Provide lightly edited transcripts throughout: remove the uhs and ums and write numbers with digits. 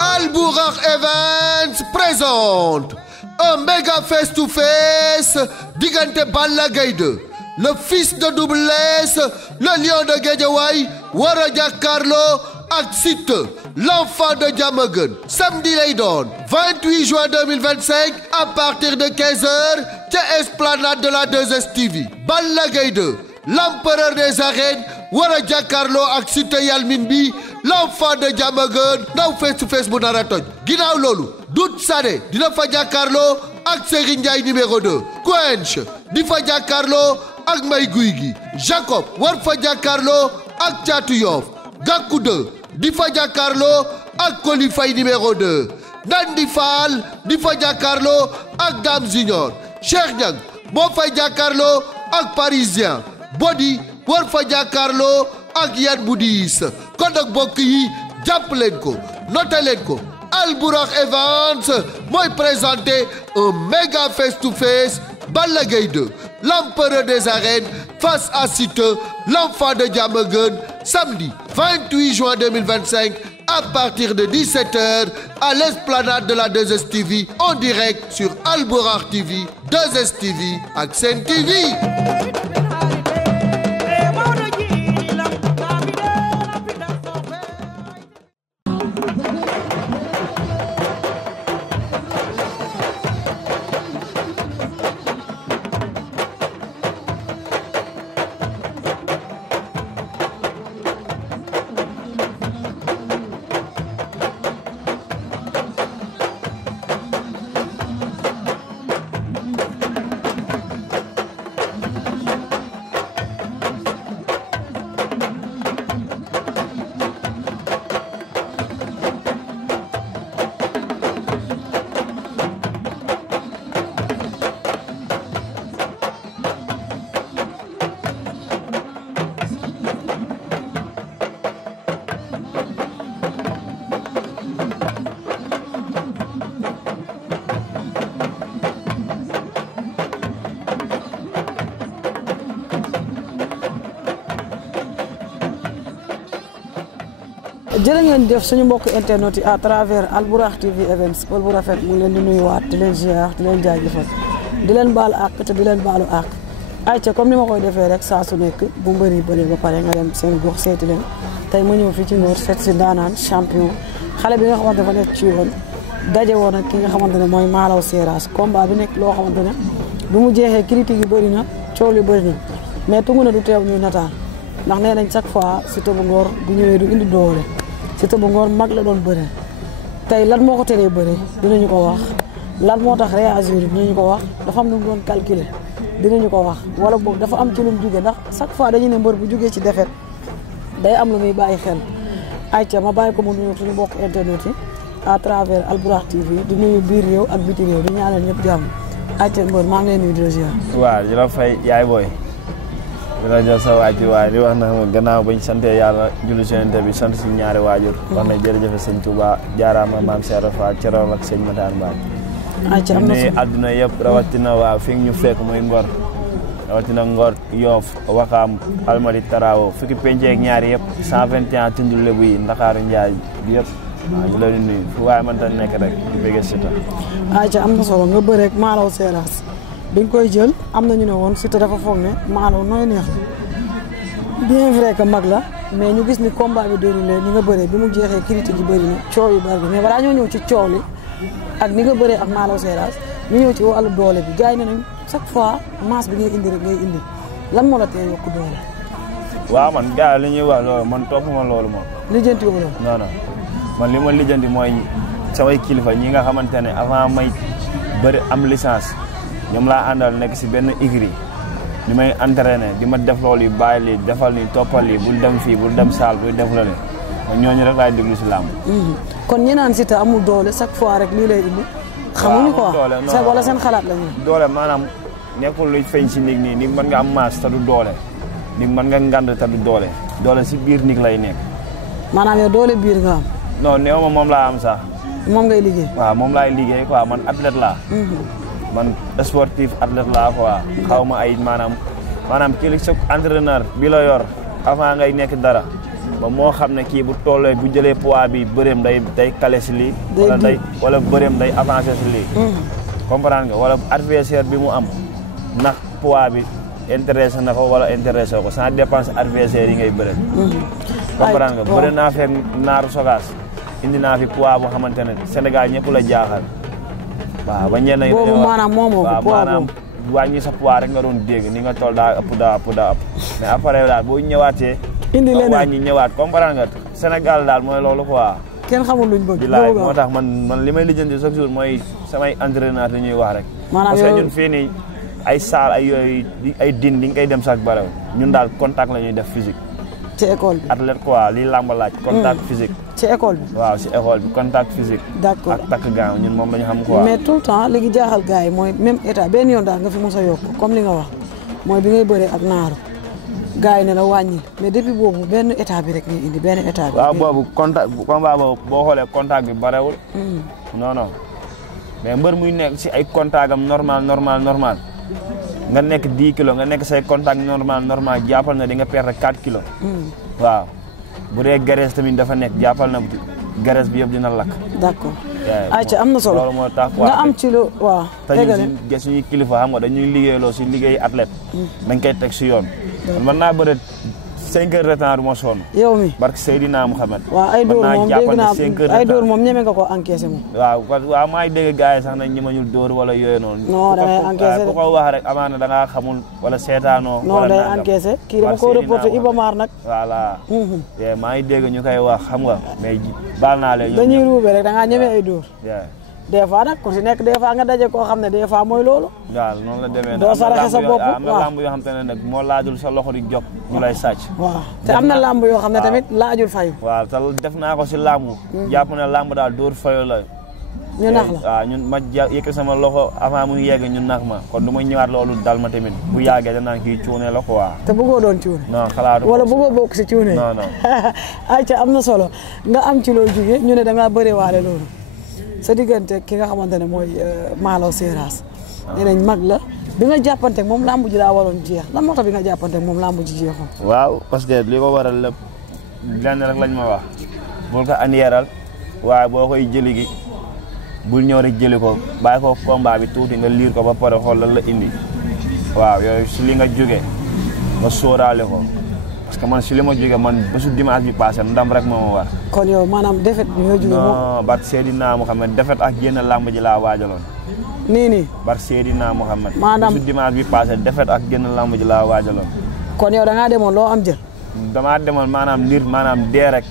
Albourakh Events présente un méga face-to-face diggante Balla Gaye 2, le fils de Double Less, le lion de Guédiawaye war a jàkkaarloo ak Siteu, l'enfant de Diamaguène. Samedi lay doon 28 juin 2025 à partir de 15h ca esplanade de la 2STV. Balla Gaye 2, l'empereur des arènes war a jàkkaarloo ak Siteu Yalmin bi, l'enfant de Diamaguène. Ndaw face to face bu nar a toj. Ginnaaw loolu Doudou Sané dina fa jàkkaarloo ak Serigne Ndiaye numéro 2. Quench di fa jàkkaarloo ak Mbaye Gouy Gui. Jacob war fa jàkkaarloo ak Thiatou Yoff. Gakou 2 di fa jàkkaarloo ak Coly Faye numéro 2. Nandi Fall di fa jàkkaarloo ak Dame Junior. Cheikh Niang moo fay jàkkaarloo ak Parisien. Body war fa jàkkaarloo ak Yann Boudis. Kon nag mbokk yi jàpp leen ko noté leen ko. Albourakh Events mooy présenté un méga face to face. Balla Gaye 2, l'empereur des arènes face à Siteu, l'enfant de Diamaguène, samedi 28 juin 2025 à partir de 17h à l'esplanade de la 2STV en direct sur Albourakh TV, 2STV ak Sen TV. jërë ngeen jëf suñu mbokk internet yi à travers Albourakh TV Events Pël bu rafet mu ngi leen di nuyuwaat di leen ziar di leen jaajëfal di leen baalu àq te di leen baalu àq ayca comme ni ma koy defee rek saa su nekk bu mbëri bëri ba pare nga dem seen gox seeti leen tey ma ñëw fii ci Ngor seet si ndaanaan champion xale bi nga xamante dafa nekk ci yoon daje woon ak ki nga xamante ne mooy Malaw Seras combat bi nekk loo xamante ne bu mu jeexee critique yi bëri na coow li bëri na mais tungu na du teew ñuy nataal ndax nee nañ chaque fois Siteu bu Ngor bu ñëwee du indi doole Siteu bu Ngor mag la doon bëre tey lan moo ko teree bëre dinañu ko wax lan moo tax réagir dinañu ko wax dafa am lu mu doon calculer dinañu ko wax wala boog dafa am ci lu mu jóge ndax chaque fois dañu ne mbër bu jógee ci défaite day am lu muy bàyyi xel ayca ma bàyyi ko mu nuyu suñu mbokk internet yi à travers Albourakh TV di nuyu biir réew ak biti réew di ñaanal ñëpp jàmm ayca mbër maa ngi lay nuyu di la ziar. waaw di la fay yaay booy di la jox sa waajur waaye di wax na gannaaw bañ sante yàlla julli ci Yonent bi sant si ñaari waajur wax na jërëjëf sëñ Touba jaaraama maam Cheikh Rafa Thioro ak sëñ Matar Mbaye ayca am na solo àdduna yëpp rawatina waa fi ñu fekk muy Ngor rawatina Ngor Yoff Wakaam Almadi Tarawo fukki penc ak ñaari yëpp 121 tundu Lebu yi Ndakaaru Njaay bi yëpp waaw ñu leen di nuyu fu waaye mënta nekk rek di bëgg Siteu. ayca am na solo nga bëre ak Malaw Seras biñ koy jël am na ñu ne woon Siteu dafa foog ne Malaw nooy neex bien vrai que mag la mais ñu gis ni combat bi déroulé ni nga bëree bi mu jeexee critique yi bëri na coow yu bëri mais balaa ñoo ñëw ci coow li ak ni nga bëree ak Malaw Seras ñu ñëw ci wàllu doole bi gars yi ne nañ chaque fois masse bi ngay indi rek ngay indi lan moo la tee yokk doole. waaw man gars li ñuy wax loolu man topp ma loolu moom. lijjanti ko loolu. non non man li ma lijjanti mooy samay kilifa ñi nga xamante ne avant may bëri am licence ñoom laa àndal nekk si benn igri di may entraîné di ma def loolu yu bàyyi lii defal nii toppal lii bul dem fii bul dem saal bul def la man ñooñu rek laay déglu si làmb. kon ñi naan Siteu amul doole chaque fois rek lii lay indi. xamuñu ko wala seen xalaat la ñu. doole maanaam nekkul luy feeñ si nit nii ni mën nga am masse te du doole ni mën nga ngand te du doole doole si biir nit lay nekk. maanaam yow doole biir nga am. non néew ma moom laa am sax. moom ngay liggéey. waaw moom laay liggéey quoi man athlète laa. man sportif athlète laa quoi. xaw ma ay maanaam kii sa entraîneur bi la yor avant ngay nekk dara ba moo xam ne kii bu tollee bu jëlee poids bi bëreem day kale si lii wala bëreem day avancé si lii comprendre nga wala adversaire bi mu am ndax poids bi intéressé na ko wala intéressé ko sans dépense adversaire yi ngay bëre comprendre nga bëre naa fekk naaru sogaas indi naa fi poids boo xamante ne Sénégal ñëpp la jaaxal waaw ba ñenn boobu maanaam moomoo ko maanaam wàññi sa poids rek nga doon dégg ni nga toll daa ëpp mais après daal boo ñëwaatee indi leneen wàññi ñëwaat comprendre nga Sénégal daal mooy loolu quoi kenn xamul luñ bëgg bilaay moo tax man li may lijjanti chaque jour mooy samay entraîneur li ñuy wax rek parce que ñun fii nii ay saal ay yooyu ay din di nga koy dem sax barew ñun daal contact la ñuy def physique ci école bi athlète quoi lii làmb laaj contact physique ci école bi waaw ci école bi contact physique d'accord ak takk gaaw ñun moom la ñu xam quoi mais tout le temps li ngi jaaxal gars yi mooy même état benn yoon daal nga fi mos a yokk comme li nga wax mooy bi ngay bëree ak naaru gars yi ne la wàññi mais depuis boobu benn état bi rek ngay indi benn état bi waaw boobu contact combat boobu boo xoolee contact bi barewul non non mais mbër muy nekk ci ay contact am normal nga nekk 10 kilos nga nekk say contact normal jàppal na di nga perdre 4 kilos waaw bu dee graisse tamit dafa nekk jàppal na graisse bi yëpp dina lakk d'accord ayca am na solo loolu moo tax nga am ci lu waaw te suñuy kilifa xam nga dañuy liggéeyloo si liggéey athlète dañ koy teg si yoon mën naa bëre 5 heures de temps du ma sonn yow mi barke Seydina Mouhamed waaw ay dóor moom dégg naa ay dóor moom ñeme nga ko encaissé moom waaw maa ngi dégg gars yi sax nañ ñemañul dóor wala yooyu noonu non da ngay encaissé ku ko wax rek amaana da ngaa xamul wala seetaanoo non day encaissé kii dama ko reporté Ibamar nag voilà maa ngi dégg ñu koy wax xam nga mais baal naa leen dañuy ruube rek da ngaa ñeme ay dóor des fois nag ku si nekk des fois nga daje koo xam ne des fois mooy loolu waaw noonu la demee doo saraxe sa bopp am na lamb yoo xam te ne nag moo laajul sa loxo di jog ñu lay sàcc waaw te am na lamb yoo xam ne tamit laajul fayu waaw te def naa ko si lamb jàpp ne lamb daal dóor fayu la ñu nax la waaw ñun ma yëkk sama loxo avant muy yegg ñu nax ma kon du ma ñëwaat loolu dal ma tamit bu yàggee danaan kii cuune la quoi te bëggoo doon cuune non xalaatu wala bëggoo bokk si cuune non non ayca am na solo nga am ci loolu jógee ñu ne da ngaa bëre waale loolu sa diggante ki nga xamante ne mooy Malo Seras nee nañ mag la bi nga jàppante moom lamb ji daa waroon jeex lan moo tax bi nga jàppante moom lamb ji jeexoon waaw parce que li ko waral lépp lenn rek lañ ma wax bul ko anyeeral waaye boo koy jëli gi bul ñëw rek jëli ko bàyyi ko combat bi tuuti nga liir ko ba pare xool lan la indi waaw yooyu si li nga jóge nga sóoraale ko parce que man si li ma jóge man bésu dimanche bi passé ndam rek moo ma war kon yow maanaam defet bi nga jóge non bat Seydina Mouhamed defet ak génn lamb ji laa waajaloon nii bat Seydina Mouhamed maanaam bésu dimanche bi passé defet ak génn lamb ji laa waajaloon kon yow da ngaa demoon loo am jël damaa demoon maanaam dee rek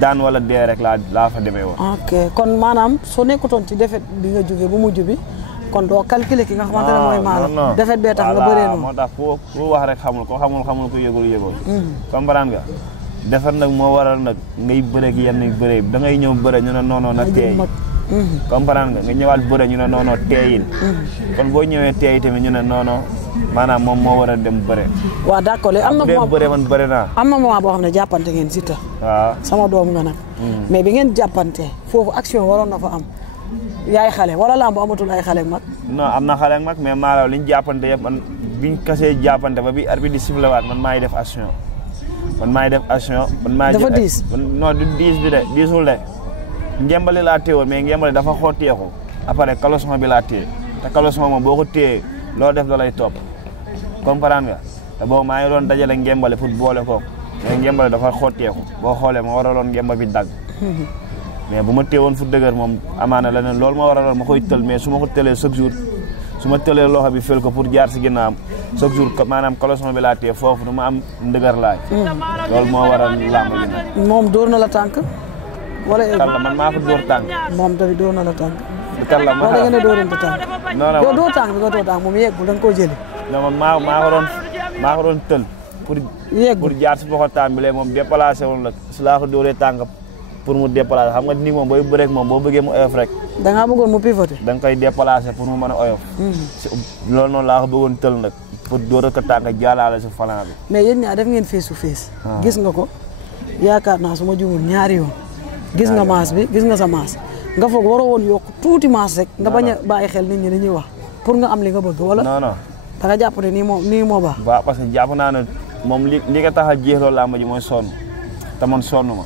daan wala dee rek laa fa demee woon ok kon maanaam soo nekkutoon ci defet bi nga jóge bu mujj bi kon doo calculer ki nga xamante ne mooy Malo defet bee tax nga bëree noonu moo tax ku wax rek xamul ko xamul ko yëgul comprendre nga defet nag moo waral nag ngay bëreeg yenn bëre da ngay ñëw bëre ñu ne noonoo na teey comprendre nga ñëwaat bëre ñu ne noonoo teeyin kon boo ñëwee teey tamit ñu ne noonoo maanaam moom moo war a dem bëre waaw d'accord léegi am na moment bëre man bëre naa am na moment boo xam ne jàppante ngeen Siteu waaw sama doom nga nag mais bi ngeen jàppante foofu action waroon na fa am yaay xale wala lamb amatul ay xale ak mag non am na xale ak mag mais Malo liñ jàppante yëpp man biñ kasee jàppante ba bi arbitre di sifflé waat man maay def action dafa diis non du diis bi de diisul de ngembali laa téewoon mais ngembali dafa xotteeku après caleçon bi laa téye te caleçon moom boo ko téyee loo def da lay topp comprendre nga te boobu maa ngi doon dajale ngembali pour boole ko mais ngembali dafa xotteeku boo xoolee ma waraloon ngemba bi dagg mais bu ma téewoon fu dëgër moom amaana leneen loolu ma waraloon ma koy tël mais su ma ko tëlee chaque jour su ma tëlee loxo bi fël ko pour jaar si ginnaawam chaque jour maanaam caleçon bi laa téye foofu du ma am ndëgër laay loolu moo waral làmb ji moom dóor na la tànk wala kàlla man maa ko dóor tànk moom tamit dóor na la tànk kàlla wala ngeen a dóorante tànk non yow dóor tànk bi nga dóor tànk moom yeggul da nga koo jëli non man maa ko doon tël pour jaar si boxotaan bi léegi moom déplacé wul la si laa ko dóoree tànk pour mu déplacer xam nga ni moom booy bëreeg moom boo bëggee mu oyof rek da ngaa bëggoon mu pivoter da nga koy déplacer pour mu mën a oyof loolu noonu laa ko bëggoon tël nag pour dóor ko tànk jaalaale si falan bi mais yéen ñaar def ngeen face to face gis nga ko yaakaar naa su ma juumul ñaari yoon gis nga maas bi gis nga sa maas nga foog waroo woon yokk tuuti maas rek nga bañ a bàyyi xel nit ñi dañuy wax pour nga am li nga bëgg wala non non da nga jàpp ne nii moo baax waaw parce que jàpp naa ne moom li nga tax a jeexloo làmb ji mooy sonn te man sonn ma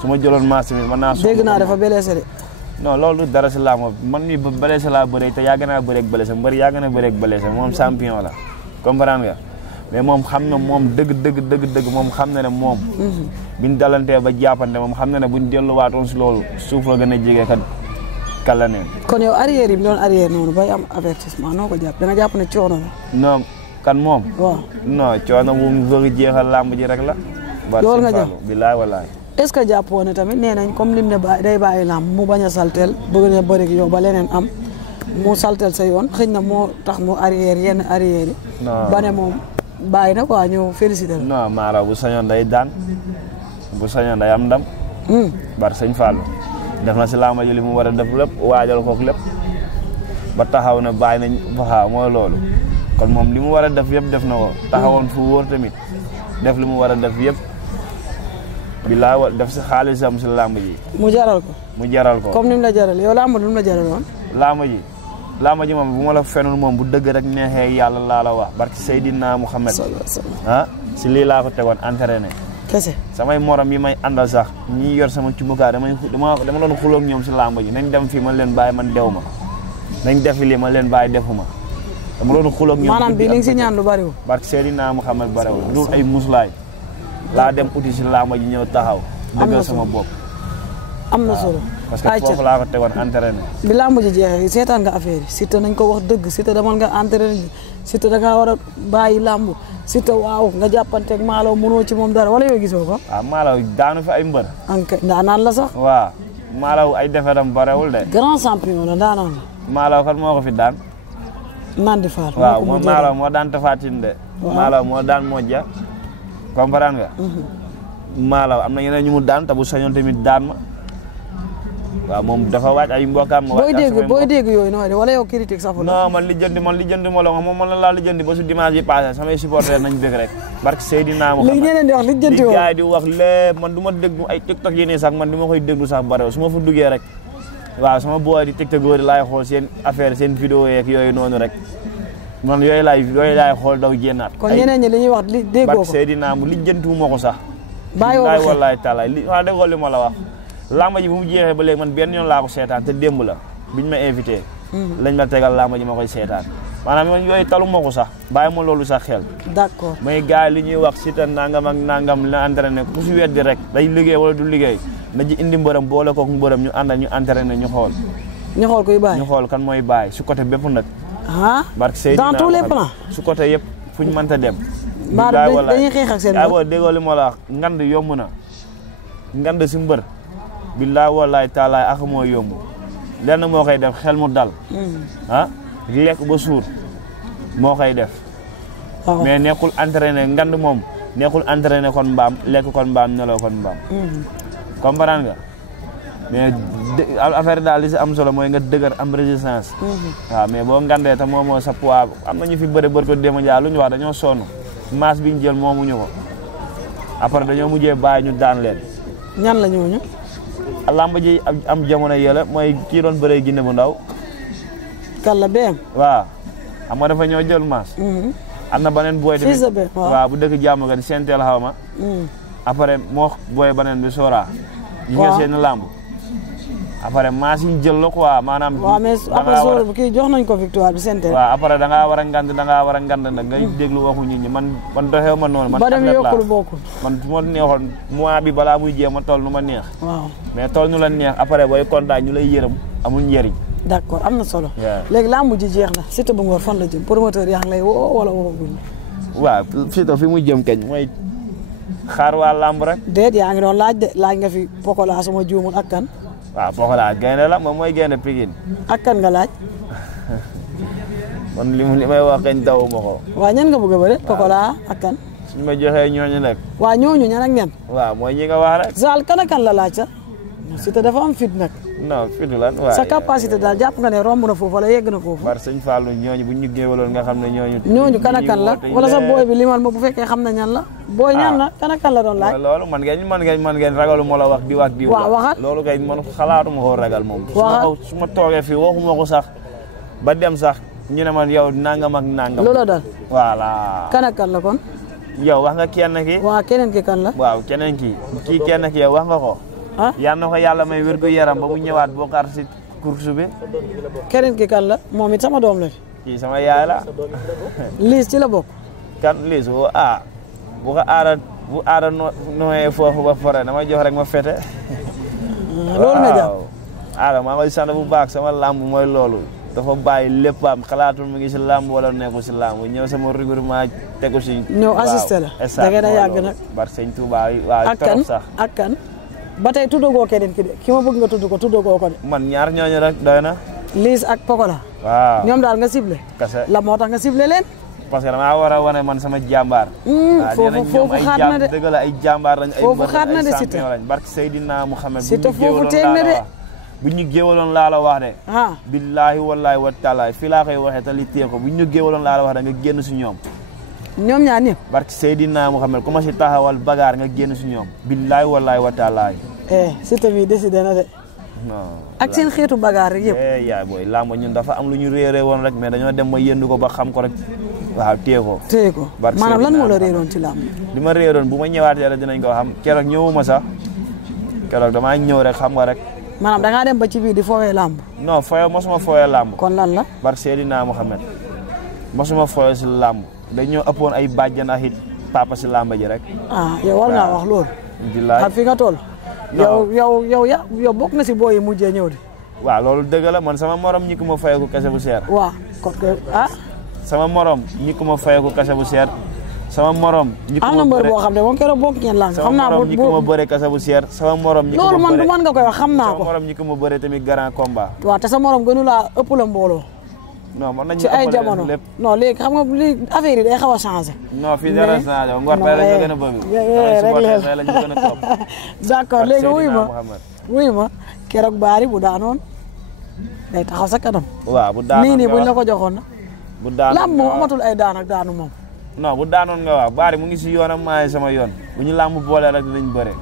su ma jëloon maas mi mën naa sonn. dégg naa dafa blessé de. non loolu dara si làmb man mii ba blessé laa bëree te yàgg naa bëreeg blessé mbër yàgg na bëreeg blessé moom champion la comprendre nga mais moom xam na moom dëgg moom xam na ne moom. biñ dalantee ba jàppante moom xam na ne buñ delluwaatoon si loolu suuf la gën a jege kat kàlla neen. kon yow arrière yi bi doon arrière noonu bay am avertissement noo ko jàpp da nga jàpp ne coono la. non kan moom. waaw non coono bu mu bëgg jeexal làmb ji rek la. loolu nga jàpp bilaay walaay. est-ce que jàppoo ne tamit nee nañ comme lim ne day bàyyi làmb mu bañ a saltel bëgg na bëri yow ba leneen am mu saltel sa yoon xëy na moo tax mu arrière yenn arrière yi. ba ne moom bàyyi na quoi ñëw félicité la. non Mara bu sañoon day daan bu sañoon day am ndam. bar sëñ Fallou def na si làmb ji li mu war a def lépp waajal kook lépp ba taxaw na bàyyi nañ waaw mooy loolu kon moom li mu war a def yëpp def na ko taxawoon fu wóor tamit def li mu war a def yëpp. bilaay def si xaalisam si làmb ji. mu jaral ko. mu jaral ko comme ni mu la jaral yow làmb lu mu la jaraloon. làmb ji moom bu ma la fenul moom bu dëgg rek neexee yàlla laa la wax barki Seydina Muhammad si lii laa ko tegoon entraîné. kese samay morom yi may àndal sax ñi yor sama cumukaay dama doon xuloog ñoom si làmb ji nañ dem fii man leen bàyyi man dew ma nañ defi lii man leen bàyyi defuma dama doon xuloog ñoom. maanaam bii li nga si ñaan lu bariwul. barki Seydina Muhammad bariwul lu ay muslaay laa dem uti si làmb ji ñëw taxaw. dëggal sama bopp. am na solo parce que foofu laa ko tegoon entraîné. bi làmb ji jeexee seetaan nga affaire yi Siteu nañ ko wax dëgg Siteu demal nga entraîné Siteu da ngaa war a bàyyi làmb Siteu waaw nga jàppanteeg Malaw mënoo ci moom dara wala yooyu gisoo ko. waaw Malaw daanu fi ay mbër. ndaanaan la sax. waaw Malaw ay defetam barewul de. grand champion la ndaanaan la. Malaw kan moo ko fi daan. Nandi Fall. waaw moom Malaw moo daan Tafatine de. Malaw moo daan Modja. comprendre nga. Malaw am na yeneen ñu mu daan te bu sañoon tamit daan ma. waaw moom dafa waaj ay mbokam. booy dégg yooyu nooy de wala yow critique sax. non man lijjanti ma la moom man la laa lijjanti ba su dimanche yi passé samay supporter nañ bëgg rek. barke Seydina Muhammad léegi ñeneen di wax lijjanti woo li gars yi di wax lépp man du ma déglu ay tiktok yi nii sax man du ma koy déglu sax bare su ma fa duggee rek. waaw sama booy di tiktok góor yi laay xool seen affaire seen vidéo yeeg yooyu noonu rek man yooyu laay xool daw génnaat. kon ñeneen ñi li ñuy wax li déggoo ko barke Seydina mu lijjanti wu ma ko sax. bàyyi woo ko wallaay taalaay li waaw déggoo li ma la wax. làmba ji bu mu jeexee ba léegi man benn yoon laa ko seetaan te démb la biñ ma invité. lañ ma tegal làmba ji ma koy seetaan maanaam man yooyu talu ma ko sax bàyyi ma loolu sax xel. d'accord mais gars yi li ñuy wax Siteu nangam ak nangam la entraîné ku si weddi rek day liggéey wala du liggéey na ji indi mbërëm boole kook mbërëm ñu àndal ñu entraîné ñu xool. ñu xool kuy bàyyi ñu xool kan mooy bàyyi su côté bépp nag. barke Seydina dans tous les plans. su côté yëpp fu ñu mënta dem. mbaa dañuy xeex ak seen bopp boo déggoo li ma la wax ngand yomb na ngand si mbër. billaay wallaay taalaay ak moo yomb lenn moo koy def xel mu dal. lekk ba suur moo koy def. mais nekkul entraîné ngand moom nekkul entraîné kon mbaam lekk kon mbaam neloo kon mbaam. comprendre nga mais affaire daal li si am solo mooy nga dëgër am résistance. waaw mais boo ngandee te moomoo sa poids am na ñu fi bëri ko déma jaa lu ñu wax dañoo sonn masse bi ñu jël moomuñu ko après dañoo mujjee bàyyi ñu daan leen. ñan la ñooñu. làmb ji am jamono yële mooy kii doon bëree Guinée bu ndaw. Kalla BM. waaw xam nga dafa ñoo jël masse. am na beneen booy tamit waaw bu dëkk jàmm gan seenteel xaw ma. après moo booy beneen bi Sora. ñu ngi seen làmb. après maas yi ñu jël la quoi maanaam. waaw mais après Sora kii jox nañ ko victoire bi seenteel. waaw après da ngaa war a ngand nag ngay déglu waxu nit ñi man doxew ma noonu. man ba dem yokkul bokkul. man su ma neexoon mois bi balaa muy jéem a toll nu ma neex. waaw mais toll nu la neex après booy kontaan ñu lay yërëm amul njëriñ. d'accord am na solo. léegi làmb ji jeex na Siteu bu Ngor fan la jëm promoteur yaa ngi lay woo wala woo guñ. waaw Siteu fi mu jëm kañ mooy xaar waa làmb rek. déet yaa ngi doon laaj nga fi Pokola suma juumul ak kan. waaw Pokola gaynde la moom mooy gaynde Pikine. ak kan nga laaj. man li may wax kañ daw ma ko. waaw ñan nga bëgg a bëre Pokola ak kan. suñu ma joxee ñooñu nag. waaw ñooñu ñan ak ñan. waaw mooy ñi nga wax rek. Zal kan ak kan la laaj sax. Siteu dafa am fit nag. non fit lan waaye sa capacité daal jàpp nga ne romb na foofu wala yegg na foofu. par sëñ Fallou ñooñu bu ñu géewaloon nga xam ne ñooñu. ñooñu kan ak kan la wala sa booy bi limal ma bu fekkee xam na ñan la. booy ñan la kan ak kan la doon laaj. loolu man ngeen ragalu ma la wax di wax. waaw waxal loolu kay man xalaatuma koo ragal moom. waxal su ma toogee fii waxuma ko sax ba dem sax ñu ne man yow nangam ak nangam. loolu daal. voilà. kan ak kan la kon. yow wax nga kenn ki. waaw keneen ki kan la. waaw keneen ki kii kenn ki yow wax nga ko. ah yal na ko yàlla may wér gu yaram ba mu ñëwaat bokkaat si course bi. keneen ki kan la moom it sama doom la. kii sama yaay la. Liis ci la bokk. kan Liis bu bu aada nooyee foofu ba pare dama jox rek ma fete. loolu nga jàpp. aada maa ngi sant bu baax sama làmb mooy loolu. dafa bàyyi léppam xalaatul mu ngi si làmb wala nekku si làmb ñëw sama regroupement tegu si. ñëw assisté la da ngeen a yàgg nag. bar sëñ Touba waaw trop sax ak kan ba tey tuddagoo keneen ki de ki ma bëgg nga tuddagoo ko de. man ñaar ñooñu rek doy na. Liis ak Pokola. waaw ñoom daal nga ciblé. kese la moo tax nga ciblé leen. parce que damaa war a wane man sama jàmbaar. foofu xaat na de dëgg la ay jàmbaar lañ. ay foofu xaat na de Siteu lañ barke Seydina Muhammad. Siteu foofu teeg na de. bu ñu géewaloon laa la wax de. ah billaahi wallaahi wa taala fii laa koy waxee te li tee ko bu ñu géewaloon laa la wax de nga génn si ñoom. ñoom ñaar ñëpp. barke Seydina Muhammad ku ma si taxawal bagaar nga génn si ñoom. billaahi wallaahi wa taala. Siteu bi décidé na de. non ak seen xeetu bagaar rek yëpp. yaay booy làmb ñun dafa am lu ñu réeré woon rek mais dañoo dem ma yëndu ko ba xam ko rek. waaw téye ko. téye ko maanaam lan moo la réeroon ci làmb. li ma réeroon bu ma ñëwaatee rek dinañ ko xam keroog ñëwuma sax keroog damaa ñëw rek xam nga rek. maanaam da ngaa dem ba ci biir di foowee làmb. non fooyee mosuma fooyee làmb. kon lan la. bar Seydina Muhammad mosuma fooyee si làmb dañoo ëppoon ay bàjjan ak it papa si làmb ji rek. yow war ngaa wax loolu. billaay xam fi nga toll. yow bokk nga si booy yi mujjee ñëw de. waaw loolu dëgg la man sama morom ñi ko ma fayeeku kese bu seer. waaw kon sama morom ñi ko ma fayeeku kese bu seer. sama morom ñi ko ma am na mbër boo xam ne moom keroog bokk ngeen làng. xam naa ñi ko ma bëre kese bu seer. sama morom ñi ko ma loolu bëre man nga koy wax xam naa ko. sama morom ñi ko ma bëre tamit grand combat. waaw te sa morom gënu laa ëpp la mbooloo. non man nañu ci ay jamono non léegi xam nga li affaire yi day xaw a changé. non fii dara changé ngor tey la ñu gën a bëgg. rek la ñu gën a topp. d'accord léegi wuyu ma keroog baari bu daanoon day taxaw sa kanam. waaw bu daanoon nii buñ la ko joxoon na. bu daanoon làmb moom amatul ay daan ak daanu moom. non bu daanoon nga wax baari mu ngi si yoonam maay sama yoon bu ñu làmb boole rek dinañ bëre.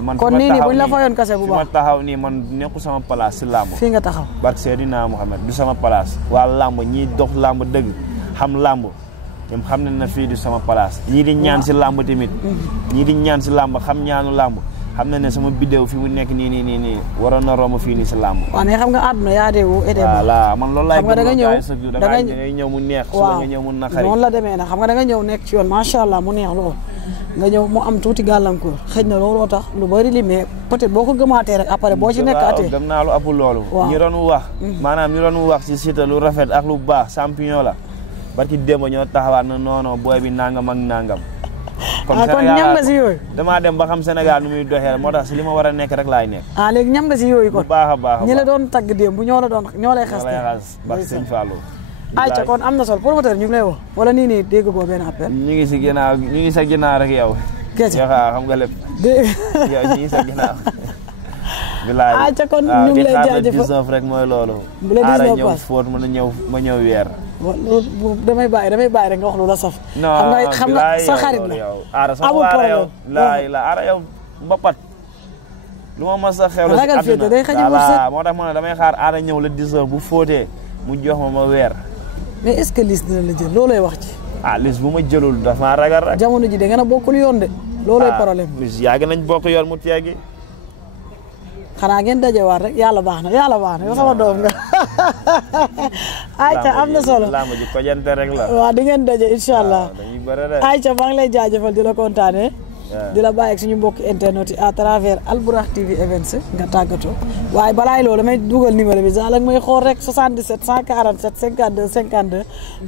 man kon nii buñ la fayoon kase bu baax fi ma taxaw nii man nekku sama place si làmb. fii nga taxaw barke Seydina Muhammad du sama place. waa làmb ñii dox làmb dëgg xam làmb ñoom xam nañ na fii du sama place. ñii di ñaan si làmb tamit. ñii di ñaan si làmb xam ñaanu làmb xam na ne sama bidéo fi mu nekk nii waroon na romb fii nii si làmb. waaw mais xam nga àdduna yaa dee woo été ba. voilà man loolu laay xam nga da nga ñëw mu neex. suba nga ñëw mu naqari noonu la demee nag xam nga da nga ñëw nekk ci yoon macha allah mu neex lool. nga ñëw mu am tuuti gàllankoor xëj na looloo tax lu bari li mais peut-être boo ko gëmaatee rek après boo ci nekkaatee. gëm naa lu ëpp loolu. ñu doon wax. maanaam ñu doon wax ci Siteu lu rafet ak lu baax champion la. barki démb ñoo taxawaat na non booy bi nangam ak nangam. kon ñam nga si yooyu. damaa dem ba xam Sénégal nu muy doxee moo tax si li ma war a nekk rek laay nekk. léegi ñam nga si yooyu kon. bu baax a baax ñi la doon tagg démb ñoo lay xas. barki sëñ Fallou. ayca kon am na solo promoteur ñu ngi lay wax wala nii dégg boo benn appel. ñu ngi si ginnaaw ñu ngi sa ginnaaw rek yow. kese yow xam nga lépp. yow ñu ngi sa ginnaaw. bilaay ayca kon ñu ngi lay jaajëfal rek mooy loolu. bu la 19 ñëw fóot ma ñëw weer. damay bàyyi rek nga wax lu la saf. xam nga sa xarit la amul problème aara yow mbapat lu ma mas a xew la si àdduna day xañ a wërsëg moo tax ma ne damay xaar aara ñëw le 19 bu fóotee mu jox ma weer. mais est-ce que Liss dina la jël loolay wax ci. Liss bu ma jëlul dafa ragal rek. jamono ji da ngeen a bokkul yoon de. loolay problème Liss yàgg nañ bokk yoon mu teegi. xanaa ngeen dajewaat rek yàlla baax na yow sama doom nga. ayca am na solo làmb ji kojante rek la. waaw di ngeen daje incha allah. dañuy bëre de. ayca maa ngi lay jaajëfal di la kontaanee. di la bàyyi ak suñu mbokki internet yi à travers Albourakh TV Events nga tàggatoo. waaye balaay loolu damay dugal numéro bi sax may xool rek 77 147 52 52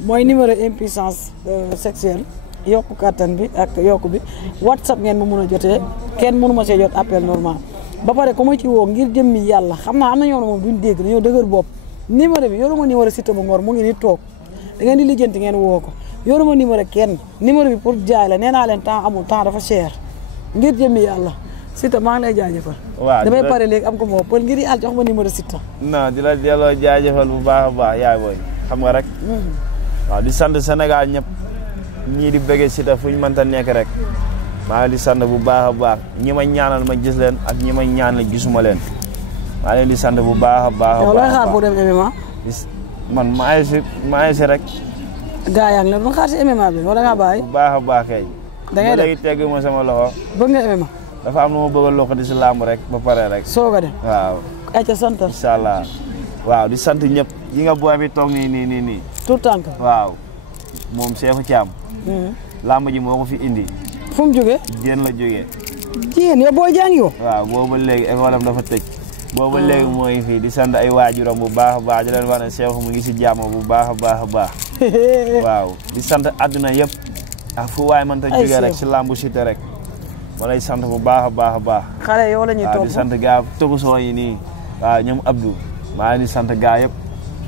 mooy numéro impuissance sexuelle yokku kattan bi ak yokku bi WhatsApp ngeen ma mun a jotee kenn mënu ma see jot appel normal. ba pare ku ma ci woo ngir jëmmi yàlla xam naa am na ñoo moom duñ dégg dañoo dëgër bopp numéro bi yoruma numéro Siteu bu Ngor mu ngi ni toog da ngeen di lijjanti ngeen woo ko yoruma numéro kenn numéro bi pour jaay la nee naa leen temps amul temps dafa cher ngir jëmmi yàlla Siteu maa ngi lay jaajëfal. waaw damay pare léegi am ko moo pël ngir yàlla jox ma numéro Siteu. non di la delloo jaajëfal bu baax a baax yaay booy xam nga rek. waaw di sant Sénégal ñëpp ñii di bëggee Siteu fu ñu mënta nekk rek. maa ngi di sant bu baax a baax ñi ma ñaanal ma gis leen ak ñi ma ñaanal gisuma leen maa leen di sant bu baax a baax. yow looy xaar pour dem MMA. man maa ngi si rek. gaa yaa ngi la doon xaar si MMA bi wala ngaa bàyyi. bu baax a baax kay. da ngay léegi teggu ma sama loxo. bëgg nga MMA. dafa am lu ma bëgg a loxo di si làmb rek ba pare rek. soog a dem waaw. ayca santal. incha allah waaw di sant ñëpp. yi nga booy bi toog nii. tout tànk. waaw moom Cheikhou Thiam. làmb ji moo ko fi indi. fu mu jógee. Jéen la jógee. Jéen yow boo jàngi woo. waaw booba léegi école am dafa tëj. booba léegi moo ngi fii di sant ay waajuram bu baax a baax di leen wax ne Cheikhou mu ngi si jàmm bu baax a baax a baax. waaw di sant àdduna yëpp. ak fu waay mënta jógee rek si làmbu Siteu rek. ma lay sant bu baax a baax a baax. xale yow la ñuy topp di sant gaa tokusoo yi nii. waaw ñoom Abdou. maa ngi di sant gaa yëpp.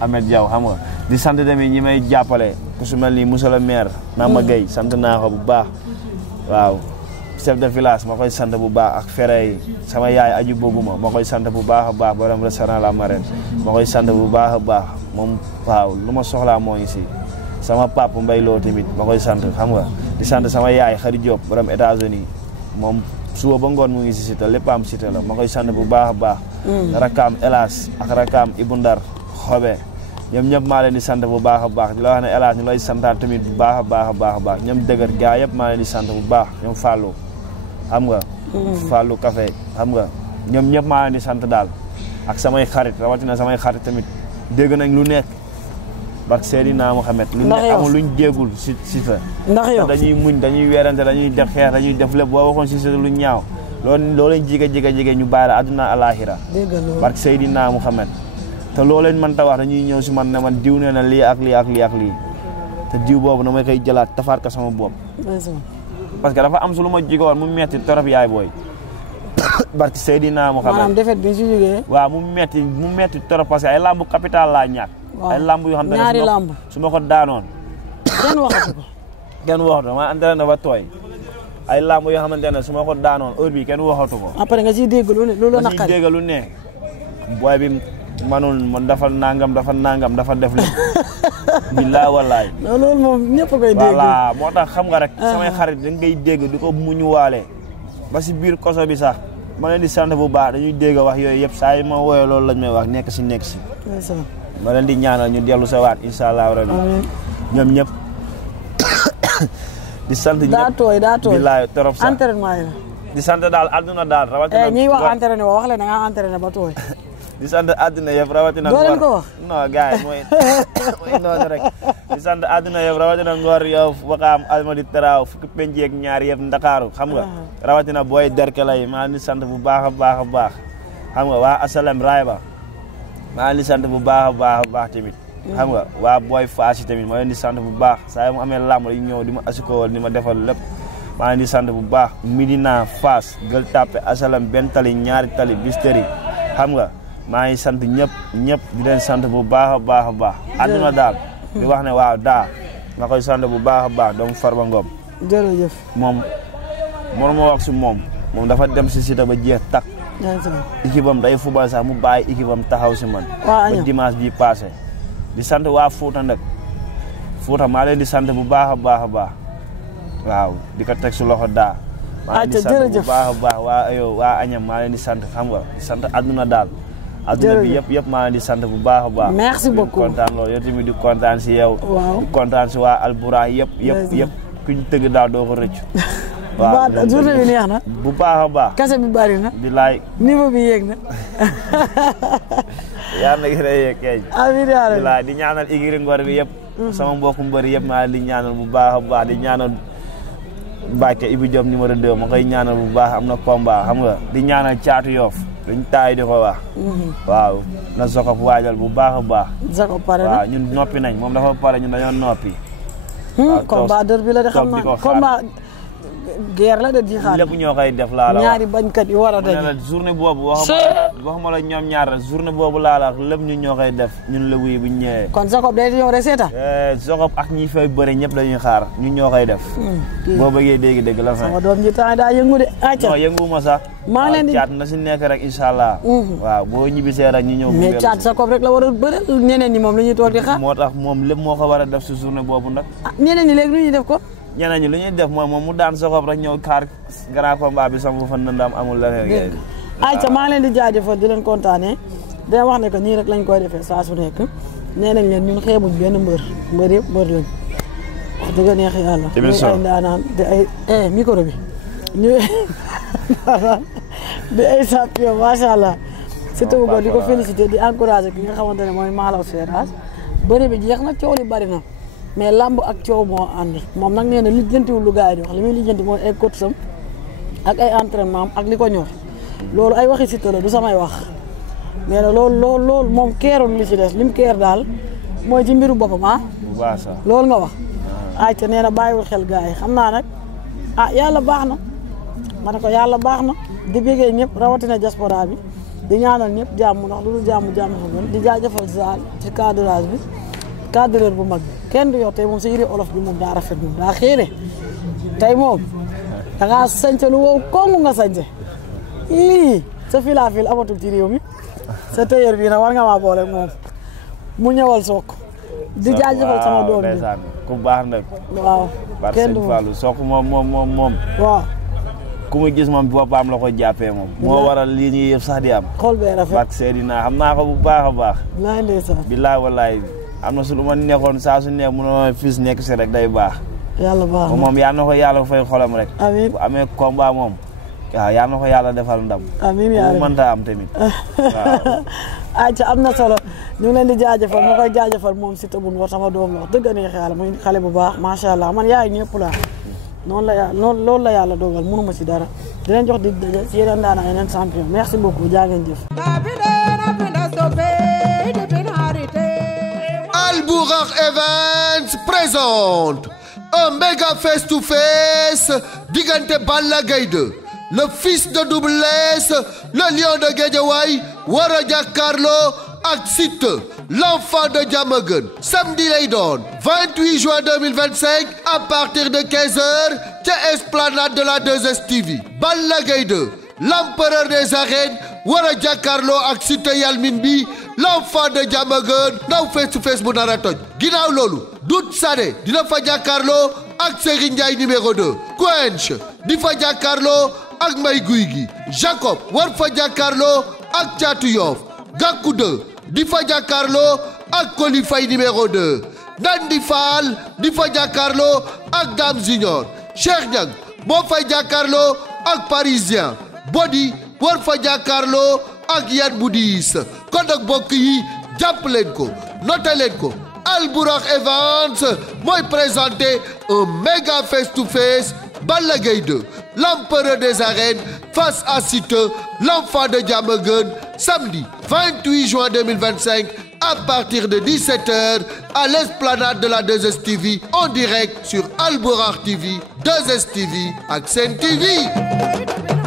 Ahmed Diaw xam nga. di sant tamit ñi may jàppale. ku su mel ni monsieur le maire. Mama Gueye sant naa ko bu baax. waaw chef de village ma koy sant bu baax ak fere yi sama yaay aju bëgguma ma koy sant bu baax a baax borom restaurant La Marraine ma koy sant bu baax a baax moom waaw lu ma soxlaa moo ngi si sama papa Mbaye Lo tamit ma koy sant xam nga di sant sama yaay Khady Diop borom États-Unis moom suba ba ngoon mu ngi si Siteu lépp am Siteu la ma koy sant bu baax a baax rakam Elas ak rakam Ibou Ndar xobe ñoom ñëpp maa leen di sant bu baax a baax di la wax ne Elas ñu lay santaat tamit bu baax a baax a baax a baax ñoom dëgër gaa yëpp maa leen di sant bu baax ñoom Fallou xam nga Fallou Café xam nga ñoom ñëpp maa leen di sant daal ak samay xarit rawatina samay xarit tamit dégg nañ lu nekk barke Seydina Mohamed lu nekk amul luñ jéegul si fa ndax yow dañuy muñ dañuy weerante dañuy def xeex dañuy def lépp boo waxoon si sa lu ñaaw loolu lañ jige ñu bàyyi la àdduna alaaxira barke Seydina Mohamed te loo leen mën ta wax dañuy ñëw si man ne man diw nee na lii ak lii ak lii ak lii te diw boobu damay koy jëlaat tafaat ko sama bopp parce que dafa am su lu ma jigoon mu metti torop yaay booy barke Seydina Mohamed maanaam defet bi si jógee waaw mu metti torop parce que ay lambu capital laa ñàkk ay lamb yoo xam ne ñaari lamb su ma ko daanoon kenn waxatu ko kenn waxatu ma entraîné dafa tooy ay lamb yoo xamante ne su ma ko daanoon heure bi kenn waxatu ko après nga ciy dégg lu ne lu la naqari dégg lu ne booy bi manul man dafa nangam dafa def lépp billaay wallaay loolu moom ñëpp koy dégg voilà moo tax xam nga rek samay xarit da ngay dégg di ko muñuwaale ba si biir koso bi sax ma leen di sant bu baax dañuy dégg wax yooyu yëpp saa yi ma woowee loolu lañ may wax nekk si ma leen di ñaanal ñu dellu sa waat incha allah rabi ñoom ñëpp di sant ñëpp daa tooy billaay trop sax entraînement yi la di sant daal àdduna daal rawatina ñuy wax entraîné wax leen da nga entraîné ba tooy di sant àdduna yëpp rawatina doo leen ko wax non gars yi mooy noonu rek di sant àdduna yëpp rawatina Ngor yow Wakaam Almadi Taraaw fukki penc yeeg ñaar yëpp Ndakaaru xam nga rawatina booy derkela yi maa ngi sant bu baax a baax a baax xam nga waa asalem raay ba maa ngi sant bu baax a baax a baax tamit xam nga waa booy faas yi tamit maa leen di sant bu baax saa yi mu amee làmb yi ñëw di ma asikoowal di ma defal lépp maa ngi di sant bu baax Medina Fass Gueule Tapée asalem benn tali ñaari tali Bisteri xam nga maa ngi sant ñëpp di leen sant bu baax a baax a baax àdduna daal di wax ne waaw daa ma koy sant bu baax a baax doomu Farba Ngom jërëjëf moom ma wax si moom dafa dem si Siteu ba jeex tak équipe am day football sax mu bàyyi équipe am taxaw si man ba dimanche bi passé di sant waa Fouta nag Fouta maa leen di sant bu baax a baax a baax waaw di ko teg si loxo daa maa leen di sant bu baax a baax waa Agnam maa leen di sant xam nga di sant àdduna daal adduna bi yëpp maa ngi di sant bu baax a baax. merci beaucoup kontaan loolu yow tamit di kontaan si yow. waaw di kontaan si waa Alburax yëpp ku ñu tëgg daal doo ko rëcc. waaw journée bi neex na. bu baax a baax. kase bi bari na. di laay. niveau bi yéeg na. yaa na gën a yéeg kay. amiin yaa rabbi di laay di ñaanal igiri Ngor bi yëpp. sama mbokku mbëri yëpp maa di ñaanal bu baax a baax di ñaanal. Mbacke Ibi Diop numéro 2 ma koy ñaanal bu baax am na combat xam nga di ñaanal caatu Yoff duñ taay di ko wax. waaw na Zokop waajal bu baax a baax. Zokop pare na waaw ñun noppi nañ moom dafa pare ñun dañoo noppi. waaw combat dër bi la de xam naa combat guerre la de di xaar lépp ñoo koy def laa la wax ñaari bañkat yi war a daje. journée boobu waxuma la ñoom ñaar rek journée boobu laa la wax lépp ñun ñoo koy def ñun la wuy bu ñu ñëwee. kon Zokop day ñëw rek seeta. Zokop ak ñi fay bëre ñëpp dañuy xaar ñun ñoo koy def. boo bëggee dégg la fa. sama doom ji temps daa yëngu de. non yënguwuma sax. maa leen di caat na si nekk rek incha allah. waaw boo ñibbisee rek ñu ñëw. mais caat Zokop rek la war a bëre ñeneen ñi moom la ñuy toog di xaar. moo tax moom lépp moo ko war a def si journée boobu nag. ñeneen ñi léegi lu ñuy def ko. ñeneen ñi lu ñuy def mooy moom mu daan Zokop rek ñëw xaar grand combat bi sama fan ndam amul la dégg ayca maa ngi leen di jaajëfal di leen kontaanee dina wax ne que nii rek lañ koy defee saa su nekk nee nañ leen ñun xeebuñ benn mbër yëpp mbër lañ wax dëgg neex yàlla. émission muy ay ndaanaan di ay micro bi ñu di ay champion macha allah. surtout ko di ko félicité di encouragé ki nga xamante ne mooy Malaw Seras bëri bi jeex na coow li bari na mais lamb ak coow moo ànd moom nag nee na lijjantiwul lu gars yi di wax li muy lijjanti mooy ay coach sam ak ay entraînement am ak li ko ñor loolu ay waxi Siteu la du samay wax nee na loolu moom keeroon li ci des lim keer daal mooy ci mbiru boppam ah. bu baax sax loolu nga wax. ayca nee na bàyyiwul xel gars yi xam naa nag yàlla baax na ma ne ko yàlla baax na di bëggee ñëpp rawatina diaspora bi di ñaanal ñëpp jàmm ndax lu dul jàmm fa gën di jaajëfal Zal ci cadrage bi cadreur bu mag bi kenn du yow tey moom sa yëre olof bi moom daa rafet moom daa xiire tey moom da ngaa sañse lu wow kongu nga sañse lii sa filaafil amatul ci réew mi sa tailleur bi nag war nga maa boole moom mu ñëwal Sokh di jaajëfal sama doom bi ku baax nag waaw kenn du Fallou Sokh moom waaw ku mu gis moom boppam la ko jàppee moom moo waral lii ñuy yëpp sax di am xool bee rafet barke Seydina xam naa ko bu baax a baax laay ndeysaan billaay wallaay am na su lu ma nekkoon saa su nekk mënoo fils nekk si rek day baax yàlla baax moom yal na ko yàlla fay xolam rek amiin bu amee combat moom waaw yal na ko yàlla defal ndam amiin yaa bu mënta am tamit waaw ayca am na solo ñu ngi leen di jaajëfal ma koy jaajëfal moom Siteu bu Ngor sama doom la wax dëgg neex yàlla muy xale bu baax macha allah man yaay ñëpp laa loolu la yàlla dogal mënuma ci dara di leen jox di daje ci yeneen daana yeneen champion merci beaucoup jaa ngeen jëf. Albourakh Events présente un méga face-to-face diggante Balla Gaye 2 le fils de Double Less le lion de Guédiawaye war a jàkkaarloo ak Siteu l'enfant de Diamaguène samedi lay doon 28 juin 2025 à partir de 15h ca esplanade de la 2STV Balla Gaye 2 l'empereur des arènes war a jàkkaarloo ak Siteu Yalmine bi l'enfant de Diamaguène ndaw face to face bu nar a toj ginnaaw loolu Doudou Sané dina fa jàkkaarloo ak Serigne Ndiaye numéro 2 Quench di fa jàkkaarloo ak Mbaye Gouy Gui Jacob war fa jàkkaarloo ak Thiatou Yoff Gakou 2 di fa jàkkaarloo ak Coly Faye numéro 2 Nandi Fall di fa jàkkaarloo ak Dame Junior Cheikh Niang moo fay jàkkaarloo ak Parisien Bodi war fa jàkkaarloo ak Yann Boudis kon nag mbokk yi jàpp leen ko noté leen ko Albourakh Events mooy présenté un méga face to face Balla Gaye 2 l'empereur des arènes face à Siteu l'enfant de Diamaguène samedi 28 juin 2025 à partir de 17h à l'esplanade de la 2STV en direct sur Albourakh TV 2STV ak Sen TV